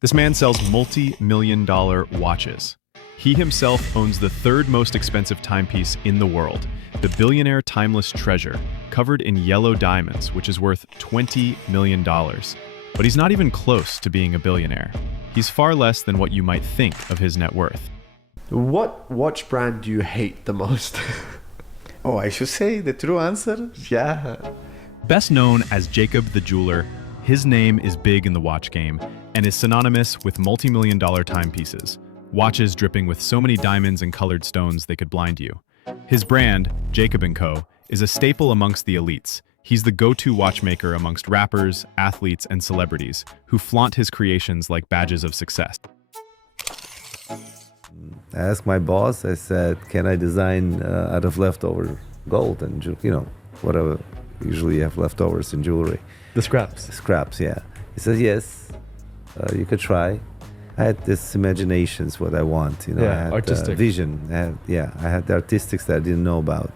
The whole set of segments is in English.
This man sells multi-million-dollar watches. He himself owns the third most expensive timepiece in the world, the Billionaire Timeless Treasure, covered in yellow diamonds, which is worth $20 million. But he's not even close to being a billionaire. He's far less than what you might think of his net worth. What watch brand do you hate the most? Oh, I should say the true answer? Yeah. Best known as Jacob the Jeweler, his name is big in the watch game and is synonymous with multi-million-dollar timepieces, watches dripping with so many diamonds and colored stones they could blind you. His brand, Jacob&Co, is a staple amongst the elites. He's the go-to watchmaker amongst rappers, athletes, and celebrities who flaunt his creations like badges of success. I asked my boss, I said, can I design out of leftover gold and, whatever usually you have leftovers in jewelry. The scraps. Scraps, yeah. He says, yes, you could try. I had this imaginations, what I want, I had artistic vision. I had the artistics that I didn't know about.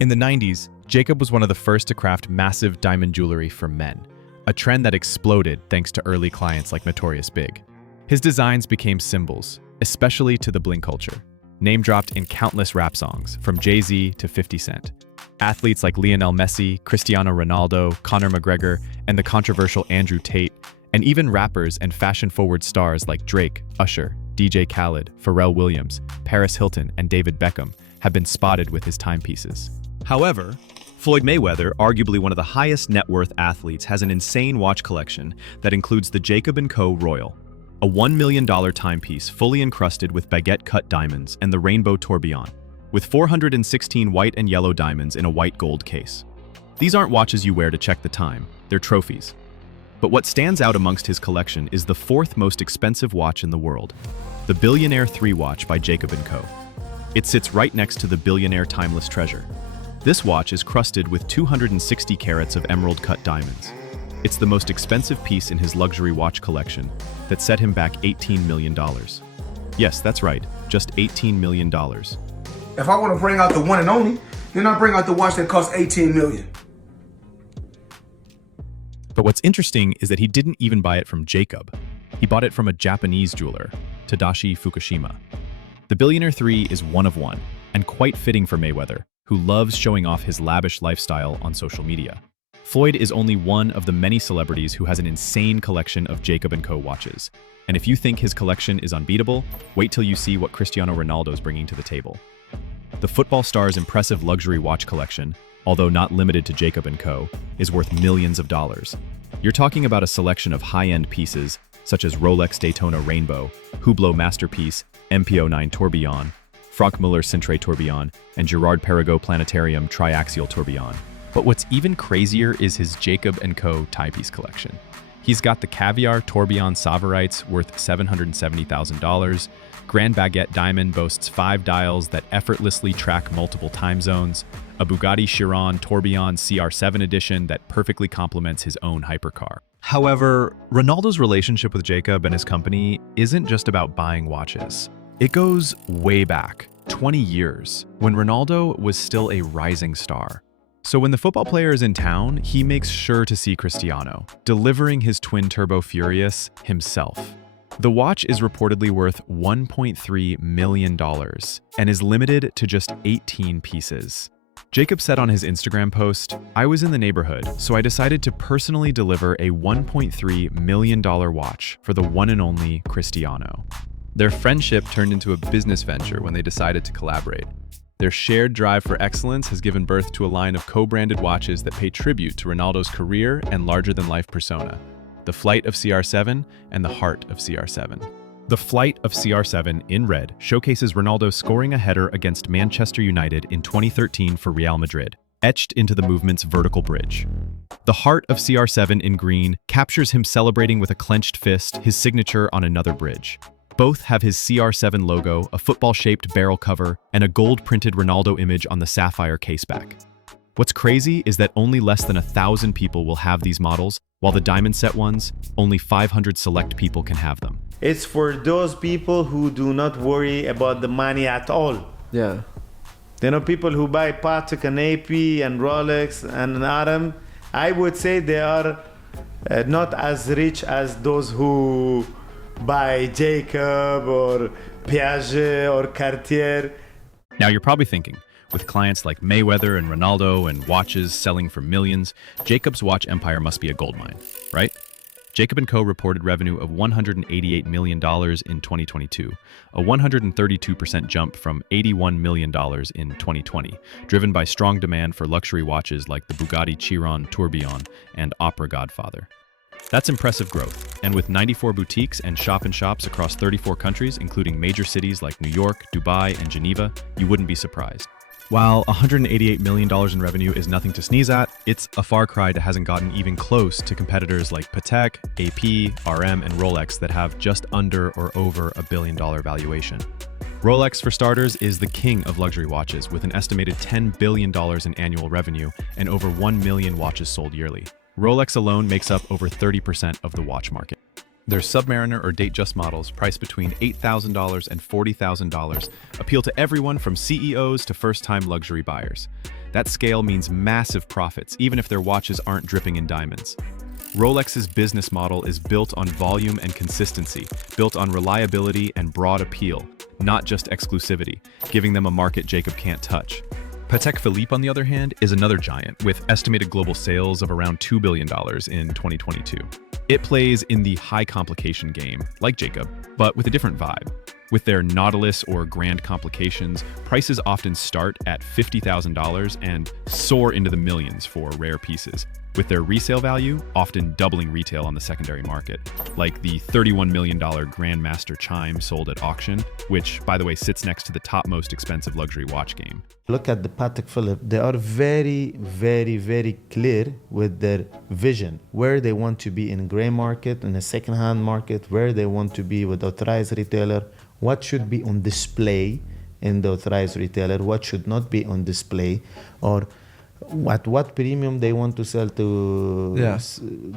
In the 90s, Jacob was one of the first to craft massive diamond jewelry for men, a trend that exploded thanks to early clients like Notorious Big. His designs became symbols, especially to the bling culture, name-dropped in countless rap songs, from Jay-Z to 50 Cent. Athletes like Lionel Messi, Cristiano Ronaldo, Conor McGregor, and the controversial Andrew Tate, and even rappers and fashion-forward stars like Drake, Usher, DJ Khaled, Pharrell Williams, Paris Hilton, and David Beckham have been spotted with his timepieces. However, Floyd Mayweather, arguably one of the highest net worth athletes, has an insane watch collection that includes the Jacob&Co Royal, a $1 million timepiece fully encrusted with baguette-cut diamonds, and the Rainbow Tourbillon, with 416 white and yellow diamonds in a white gold case. These aren't watches you wear to check the time, they're trophies. But what stands out amongst his collection is the fourth most expensive watch in the world, the Billionaire 3 watch by Jacob&Co. It sits right next to the Billionaire Timeless Treasure. This watch is crusted with 260 carats of emerald-cut diamonds. It's the most expensive piece in his luxury watch collection that set him back $18 million. Yes, that's right, just $18 million. If I want to bring out the one and only, then I bring out the watch that costs $18 million. But what's interesting is that he didn't even buy it from Jacob. He bought it from a Japanese jeweler, Tadashi Fukushima. The Billionaire 3 is one of one, and quite fitting for Mayweather, who loves showing off his lavish lifestyle on social media. Floyd is only one of the many celebrities who has an insane collection of Jacob&Co watches. And if you think his collection is unbeatable, wait till you see what Cristiano Ronaldo is bringing to the table. The football star's impressive luxury watch collection, although not limited to Jacob&Co, is worth millions of dollars. You're talking about a selection of high-end pieces, such as Rolex Daytona Rainbow, Hublot Masterpiece, MP09 Tourbillon, Franck Muller Cintre Tourbillon, and Girard-Perregaux Planetarium Triaxial Tourbillon. But what's even crazier is his Jacob&Co timepiece collection. He's got the Caviar Tourbillon Savarites worth $770,000. Grand Baguette Diamond boasts 5 dials that effortlessly track multiple time zones. A Bugatti Chiron Tourbillon CR7 edition that perfectly complements his own hypercar. However, Ronaldo's relationship with Jacob and his company isn't just about buying watches. It goes way back, 20 years, when Ronaldo was still a rising star. So when the football player is in town, he makes sure to see Cristiano, delivering his twin-turbo Furious himself. The watch is reportedly worth $1.3 million and is limited to just 18 pieces. Jacob said on his Instagram post, "I was in the neighborhood, so I decided to personally deliver a $1.3 million watch for the one and only Cristiano." Their friendship turned into a business venture when they decided to collaborate. Their shared drive for excellence has given birth to a line of co-branded watches that pay tribute to Ronaldo's career and larger-than-life persona, the Flight of CR7 and the Heart of CR7. The Flight of CR7 in red showcases Ronaldo scoring a header against Manchester United in 2013 for Real Madrid, etched into the movement's vertical bridge. The Heart of CR7 in green captures him celebrating with a clenched fist, his signature on another bridge. Both have his CR7 logo, a football-shaped barrel cover, and a gold-printed Ronaldo image on the sapphire caseback. What's crazy is that only less than 1,000 people will have these models, while the diamond set ones, only 500 select people can have them. It's for those people who do not worry about the money at all. Yeah. People who buy Patek and AP and Rolex and Aram, I would say they are not as rich as those who buy Jacob or Piaget or Cartier. Now you're probably thinking, with clients like Mayweather and Ronaldo and watches selling for millions, Jacob's watch empire must be a goldmine, right? Jacob&Co reported revenue of $188 million in 2022, a 132% jump from $81 million in 2020, driven by strong demand for luxury watches like the Bugatti Chiron Tourbillon and Opera Godfather. That's impressive growth, and with 94 boutiques and shop-in-shops across 34 countries, including major cities like New York, Dubai, and Geneva, you wouldn't be surprised. While $188 million in revenue is nothing to sneeze at, it's a far cry that hasn't gotten even close to competitors like Patek, AP, RM, and Rolex that have just under or over $1 billion valuation. Rolex, for starters, is the king of luxury watches with an estimated $10 billion in annual revenue and over 1 million watches sold yearly. Rolex alone makes up over 30% of the watch market. Their Submariner or Datejust models, priced between $8,000 and $40,000, appeal to everyone from CEOs to first-time luxury buyers. That scale means massive profits, even if their watches aren't dripping in diamonds. Rolex's business model is built on volume and consistency, built on reliability and broad appeal, not just exclusivity, giving them a market Jacob can't touch. Patek Philippe, on the other hand, is another giant, with estimated global sales of around $2 billion in 2022. It plays in the high complication game, like Jacob, but with a different vibe. With their Nautilus or Grand Complications, prices often start at $50,000 and soar into the millions for rare pieces, with their resale value often doubling retail on the secondary market, like the $31 million Grandmaster Chime sold at auction, which, by the way, sits next to the top most expensive luxury watch game. Look at the Patek Philippe. They are very, very, very clear with their vision, where they want to be in gray market, in a second-hand market, where they want to be with authorized retailer, what should be on display in the authorized retailer, what should not be on display, or at what premium they want to sell to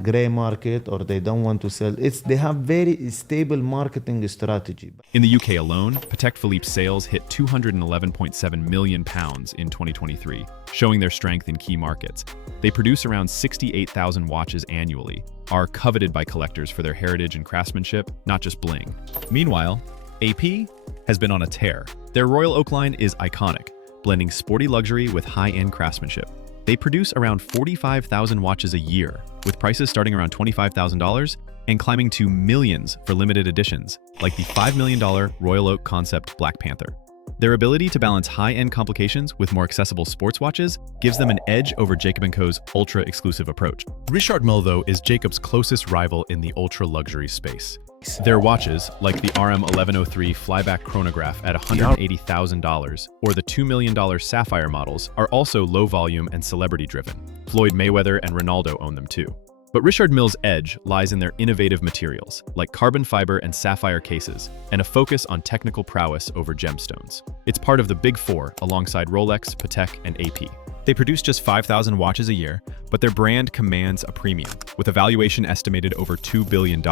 gray market, or they don't want to sell. They have very stable marketing strategy. In the UK alone, Patek Philippe's sales hit £211.7 million in 2023, showing their strength in key markets. They produce around 68,000 watches annually, are coveted by collectors for their heritage and craftsmanship, not just bling. Meanwhile, AP has been on a tear. Their Royal Oak line is iconic, blending sporty luxury with high-end craftsmanship. They produce around 45,000 watches a year, with prices starting around $25,000 and climbing to millions for limited editions, like the $5 million Royal Oak Concept Black Panther. Their ability to balance high-end complications with more accessible sports watches gives them an edge over Jacob&Co's ultra-exclusive approach. Richard Mille, though, is Jacob's closest rival in the ultra-luxury space. Their watches, like the RM 1103 flyback chronograph at $180,000 or the $2 million Sapphire models, are also low volume and celebrity driven. Floyd Mayweather and Ronaldo own them too. But Richard Mille's edge lies in their innovative materials, like carbon fiber and sapphire cases, and a focus on technical prowess over gemstones. It's part of the Big Four alongside Rolex, Patek, and AP. They produce just 5,000 watches a year, but their brand commands a premium, with a valuation estimated over $2 billion.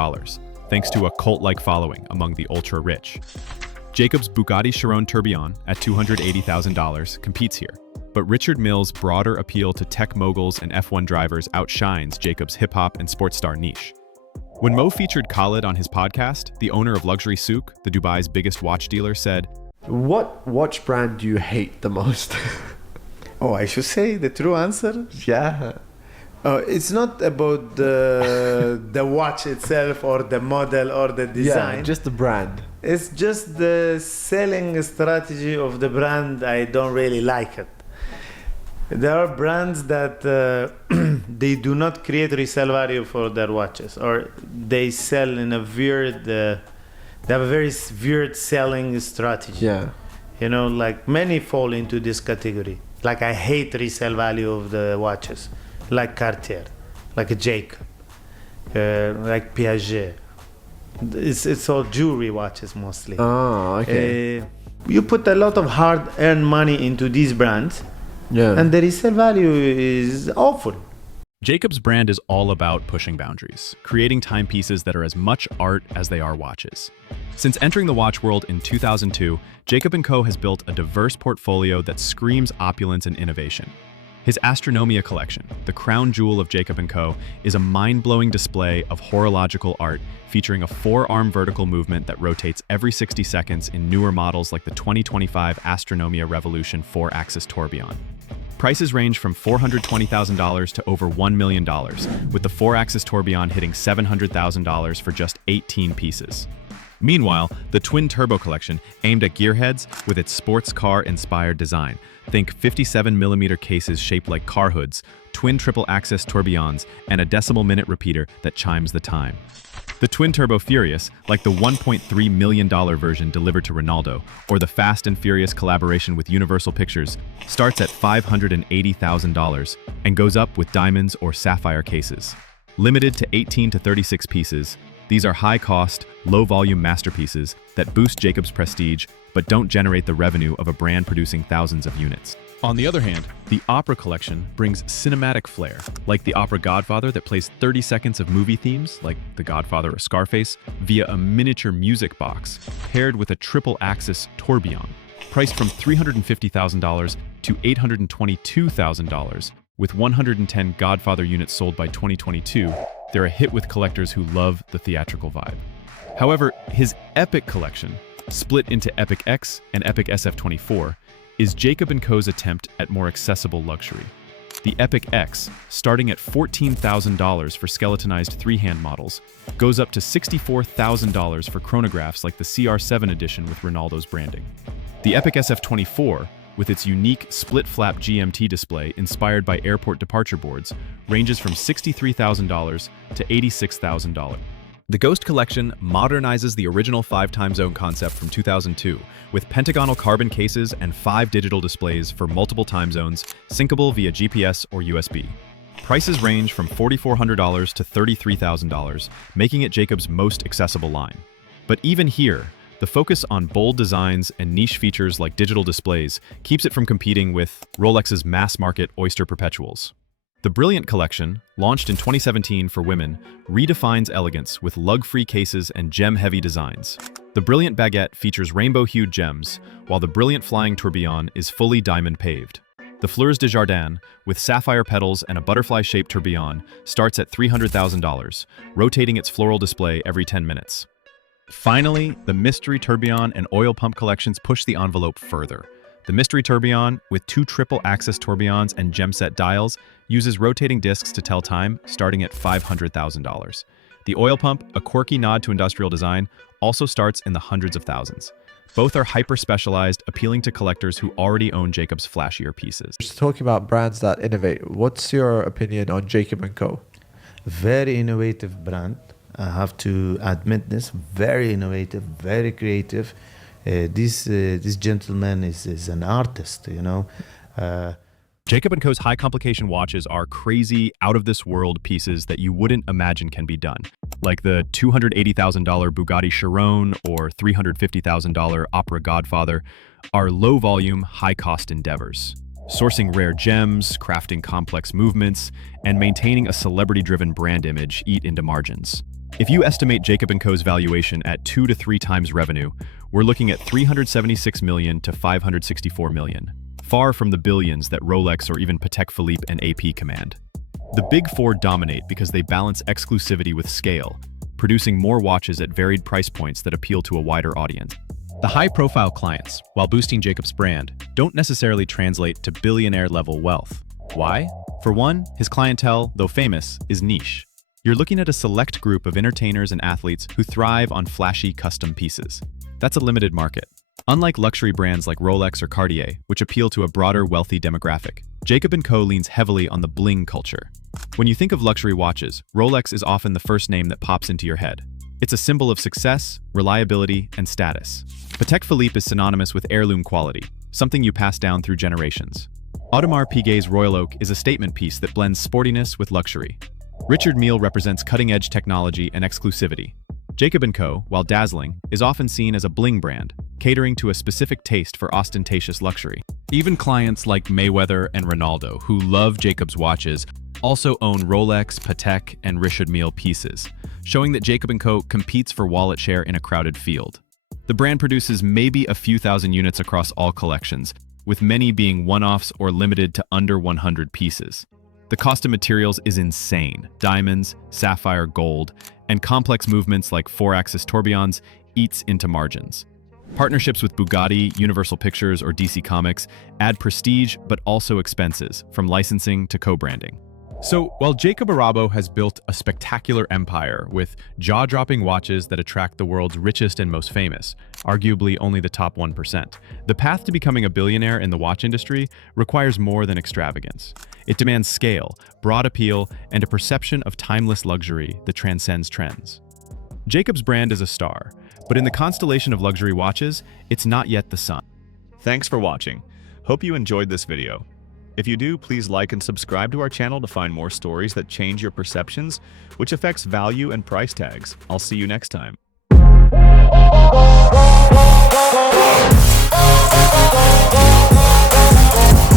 Thanks to a cult-like following among the ultra-rich. Jacob's Bugatti Chiron Tourbillon at $280,000 competes here, but Richard Mille's broader appeal to tech moguls and F1 drivers outshines Jacob's hip-hop and sports star niche. When Mo featured Khaled on his podcast, the owner of Luxury Souk, the Dubai's biggest watch dealer, said, "What watch brand do you hate the most?" Oh, I should say the true answer? Yeah. It's not about the watch itself or the model or the design. Yeah, just the brand. It's just the selling strategy of the brand. I don't really like it. There are brands that they do not create resale value for their watches, or they sell in a weird, they have a very weird selling strategy. Yeah. You know, like many fall into this category. Like I hate resale value of the watches. Like Cartier, like a Jacob, like Piaget. It's all jewelry watches mostly. Oh, okay. You put a lot of hard-earned money into these brands, and the resale value is awful. Jacob's brand is all about pushing boundaries, creating timepieces that are as much art as they are watches. Since entering the watch world in 2002, Jacob&Co has built a diverse portfolio that screams opulence and innovation. His Astronomia collection, the crown jewel of Jacob&Co, is a mind-blowing display of horological art featuring a four-arm vertical movement that rotates every 60 seconds in newer models like the 2025 Astronomia Revolution 4-axis tourbillon. Prices range from $420,000 to over $1 million, with the 4-axis tourbillon hitting $700,000 for just 18 pieces. Meanwhile, the Twin Turbo collection, aimed at gearheads with its sports car-inspired design. Think 57mm cases shaped like car hoods, twin triple-axis tourbillons, and a decimal-minute repeater that chimes the time. The Twin Turbo Furious, like the $1.3 million version delivered to Ronaldo, or the Fast and Furious collaboration with Universal Pictures, starts at $580,000 and goes up with diamonds or sapphire cases. Limited to 18 to 36 pieces, these are high-cost, low-volume masterpieces that boost Jacob's prestige but don't generate the revenue of a brand producing thousands of units. On the other hand, the Opera collection brings cinematic flair, like the Opera Godfather that plays 30 seconds of movie themes, like The Godfather or Scarface, via a miniature music box, paired with a triple-axis tourbillon, priced from $350,000 to $822,000. With 110 Godfather units sold by 2022, they're a hit with collectors who love the theatrical vibe. However, his Epic collection, split into Epic X and Epic SF24, is Jacob&Co's attempt at more accessible luxury. The Epic X, starting at $14,000 for skeletonized three-hand models, goes up to $64,000 for chronographs like the CR7 edition with Ronaldo's branding. The Epic SF24, with its unique split-flap GMT display inspired by airport departure boards, ranges from $63,000 to $86,000. The Ghost collection modernizes the original 5-time zone concept from 2002 with pentagonal carbon cases and 5 digital displays for multiple time zones, syncable via GPS or USB. Prices range from $4,400 to $33,000, making it Jacob's most accessible line. But even here, the focus on bold designs and niche features like digital displays keeps it from competing with Rolex's mass-market Oyster Perpetuals. The Brilliant collection, launched in 2017 for women, redefines elegance with lug-free cases and gem-heavy designs. The Brilliant Baguette features rainbow-hued gems, while the Brilliant Flying Tourbillon is fully diamond-paved. The Fleurs de Jardin, with sapphire petals and a butterfly-shaped tourbillon, starts at $300,000, rotating its floral display every 10 minutes. Finally, the Mystery Tourbillon and Oil Pump collections push the envelope further. The Mystery Tourbillon, with 2 triple-axis tourbillons and gem-set dials, uses rotating discs to tell time, starting at $500,000. The Oil Pump, a quirky nod to industrial design, also starts in the hundreds of thousands. Both are hyper-specialized, appealing to collectors who already own Jacob's flashier pieces. Just talking about brands that innovate, what's your opinion on Jacob&Co? Very innovative brand. I have to admit this. Very innovative, very creative. This gentleman is an artist, you know. Jacob&Co's high complication watches are crazy, out-of-this-world pieces that you wouldn't imagine can be done, like the $280,000 Bugatti Chiron or $350,000 Opera Godfather, are low-volume, high-cost endeavors. Sourcing rare gems, crafting complex movements, and maintaining a celebrity-driven brand image eat into margins. If you estimate Jacob&Co's valuation at 2 to 3 times revenue, we're looking at $376 million to $564 million, far from the billions that Rolex or even Patek Philippe and AP command. The Big Four dominate because they balance exclusivity with scale, producing more watches at varied price points that appeal to a wider audience. The high-profile clients, while boosting Jacob's brand, don't necessarily translate to billionaire-level wealth. Why? For one, his clientele, though famous, is niche. You're looking at a select group of entertainers and athletes who thrive on flashy custom pieces. That's a limited market. Unlike luxury brands like Rolex or Cartier, which appeal to a broader, wealthy demographic, Jacob&Co leans heavily on the bling culture. When you think of luxury watches, Rolex is often the first name that pops into your head. It's a symbol of success, reliability, and status. Patek Philippe is synonymous with heirloom quality, something you pass down through generations. Audemars Piguet's Royal Oak is a statement piece that blends sportiness with luxury. Mille represents cutting-edge technology and exclusivity. Jacob&Co, while dazzling, is often seen as a bling brand, catering to a specific taste for ostentatious luxury. Even clients like Mayweather and Ronaldo, who love Jacob's watches, also own Rolex, Patek, and Mille pieces, showing that Jacob&Co competes for wallet share in a crowded field. The brand produces maybe a few thousand units across all collections, with many being one-offs or limited to under 100 pieces. The cost of materials is insane. Diamonds, sapphire, gold, and complex movements like 4-axis tourbillons eats into margins. Partnerships with Bugatti, Universal Pictures, or DC Comics add prestige but also expenses, from licensing to co-branding. So, while Jacob Arabo has built a spectacular empire with jaw-dropping watches that attract the world's richest and most famous, arguably only the top 1%, the path to becoming a billionaire in the watch industry requires more than extravagance. It demands scale, broad appeal, and a perception of timeless luxury that transcends trends. Jacob's brand is a star, but in the constellation of luxury watches, it's not yet the sun. Thanks for watching. Hope you enjoyed this video. If you do, please like and subscribe to our channel to find more stories that change your perceptions, which affects value and price tags. I'll see you next time.